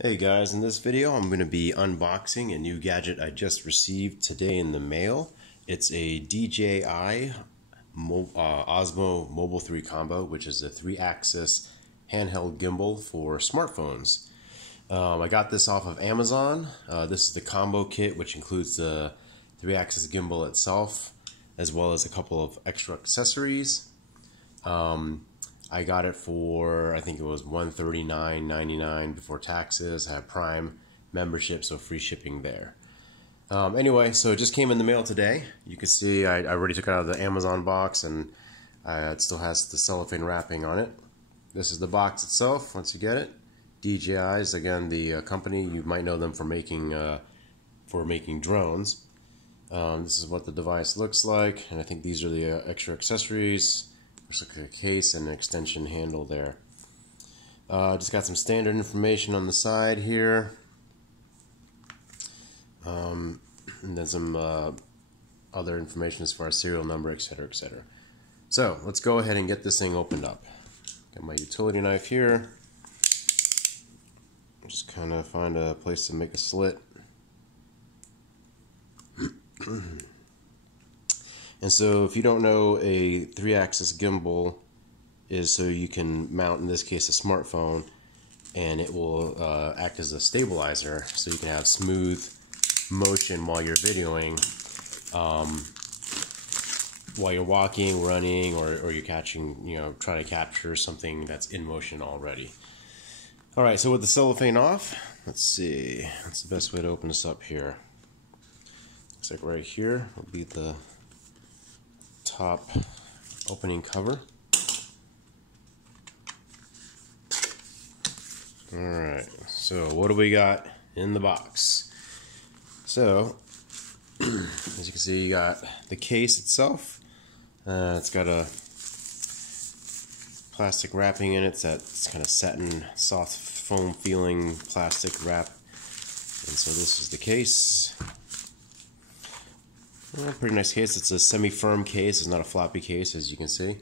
Hey guys, in this video I'm going to be unboxing a new gadget I just received today in the mail. It's a DJI Osmo Mobile 3 combo, which is a 3-axis handheld gimbal for smartphones. I got this off of Amazon. This is the combo kit, which includes the 3-axis gimbal itself, as well as a couple of extra accessories. I got it for, I think it was $139.99 before taxes. I have Prime membership, so free shipping there. Anyway, so it just came in the mail today. You can see I already took it out of the Amazon box, and it still has the cellophane wrapping on it. This is the box itself, once you get it. DJI is, again, the company. You might know them for making drones. This is what the device looks like, and I think these are the extra accessories. Looks like a case and an extension handle there. Just got some standard information on the side here. And then some other information as far as serial number, etc., etc. So, let's go ahead and get this thing opened up. Got my utility knife here. Just kind of find a place to make a slit. And so if you don't know, a 3-axis gimbal is so you can mount, in this case, a smartphone, and it will act as a stabilizer, so you can have smooth motion while you're videoing, while you're walking, running, or you're catching, trying to capture something that's in motion already. Alright, so with the cellophane off, let's see, that's the best way to open this up here. Looks like right here will be the top opening cover. Alright, so what do we got in the box? So, as you can see, you got the case itself. It's got a plastic wrapping in it. It's kind of satin, soft foam feeling plastic wrap. And so this is the case. Pretty nice case. It's a semi-firm case. It's not a floppy case, as you can see.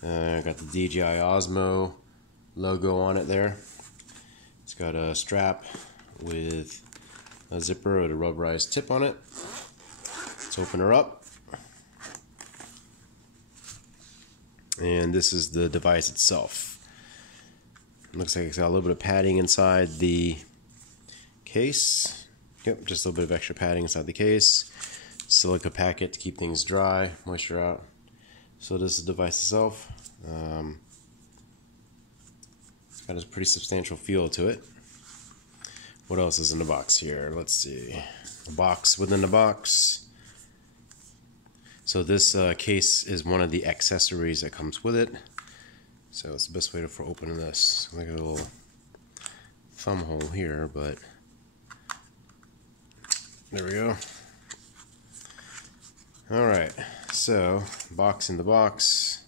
Got the DJI Osmo logo on it there. It's got a strap with a zipper with a rubberized tip on it. Let's open her up. And this is the device itself. Looks like it's got a little bit of padding inside the case. Yep, just a little bit of extra padding inside the case. Silica packet to keep things dry, moisture out. So this is the device itself. It's got a pretty substantial feel to it. What else is in the box here? Let's see. A box within the box. So this case is one of the accessories that comes with it. So it's the best way for opening this. Like a little thumb hole here, but there we go. Alright, so box in the box.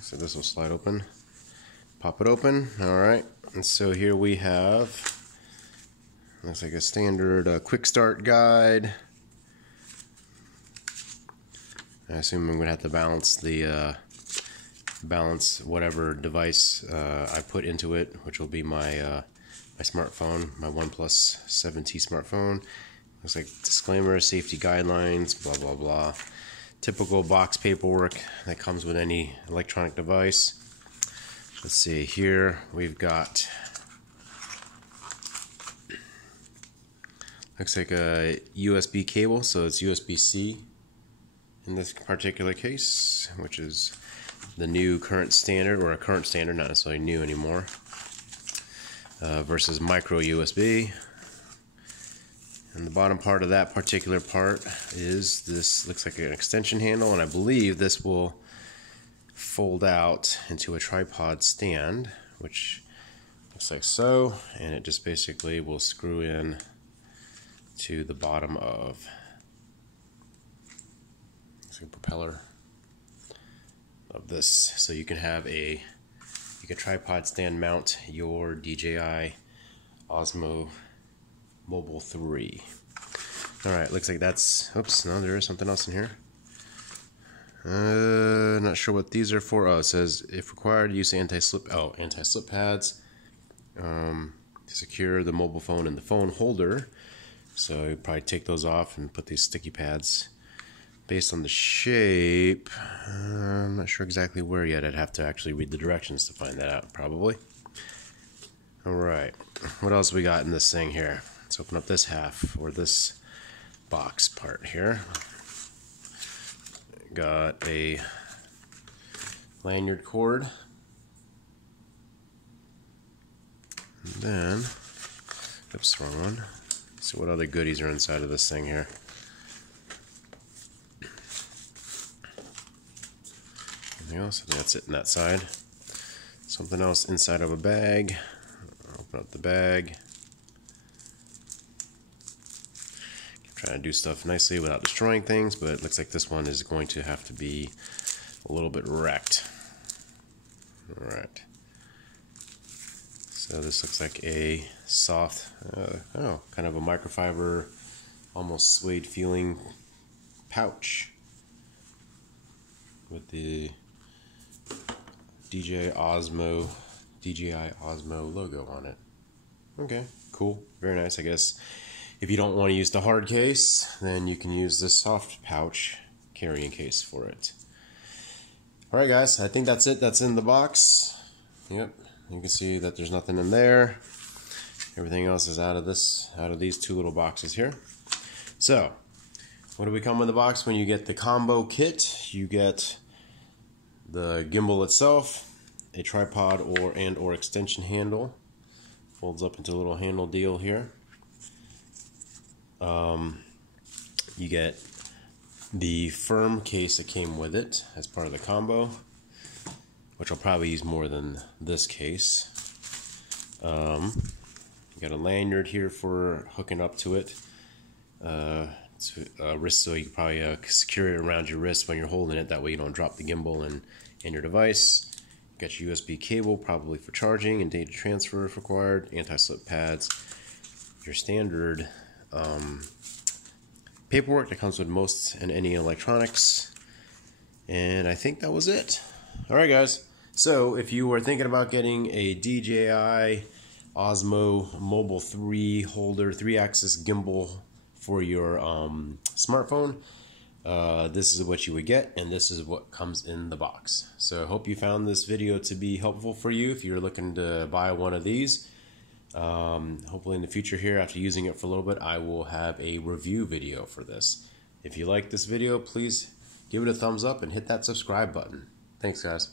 So this will slide open. Pop it open. Alright, and so here we have, looks like a standard quick start guide. I assume I'm going to have to balance whatever device I put into it, which will be my my smartphone, my OnePlus 7T smartphone. Looks like disclaimer, safety guidelines, blah blah blah. Typical box paperwork that comes with any electronic device. Let's see, here we've got, looks like a USB cable, so it's USB-C in this particular case, which is the new current standard, or a current standard, not necessarily new anymore, versus micro USB. And the bottom part of that particular part is this, looks like an extension handle, and I believe this will fold out into a tripod stand, which looks like so, and it just basically will screw in to the bottom of the propeller of this, so you can have you can tripod stand mount your DJI Osmo Mobile 3. Alright, looks like that's, oops, no, there is something else in here. Not sure what these are for. Oh, it says, if required, use anti-slip pads. to secure the mobile phone and the phone holder. So you probably take those off and put these sticky pads. Based on the shape, I'm not sure exactly where yet. I'd have to actually read the directions to find that out, probably. Alright, what else we got in this thing here? Let's open up this half, or this box part here. Got a lanyard cord. And then, oops, wrong one. Let's see what other goodies are inside of this thing here. Anything else? I think that's it in that side. Something else inside of a bag. Open up the bag. Trying to do stuff nicely without destroying things, but it looks like this one is going to have to be a little bit wrecked. Alright. So this looks like a soft, kind of a microfiber, almost suede feeling pouch with the DJI Osmo logo on it. Okay, cool, very nice. I guess if you don't want to use the hard case, then you can use this soft pouch carrying case for it. Alright guys, I think that's it. That's in the box. Yep, you can see that there's nothing in there. Everything else is out of these two little boxes here. So, what do we come with the box when you get the combo kit? You get the gimbal itself, a tripod or extension handle. Folds up into a little handle deal here. You get the firm case that came with it as part of the combo, which I'll probably use more than this case. You got a lanyard here for hooking up to it. It's a wrist, so you can probably secure it around your wrist when you're holding it. That way you don't drop the gimbal and your device. You got your USB cable, probably for charging and data transfer if required. Anti-slip pads. Your standard paperwork that comes with most and any electronics. And I think that was it. Alright guys, so if you were thinking about getting a DJI Osmo Mobile 3 holder, 3-axis gimbal for your smartphone, this is what you would get, and this is what comes in the box. So I hope you found this video to be helpful for you if you're looking to buy one of these. Hopefully in the future here, after using it for a little bit, I will have a review video for this. If you like this video, please give it a thumbs up and hit that subscribe button. Thanks guys.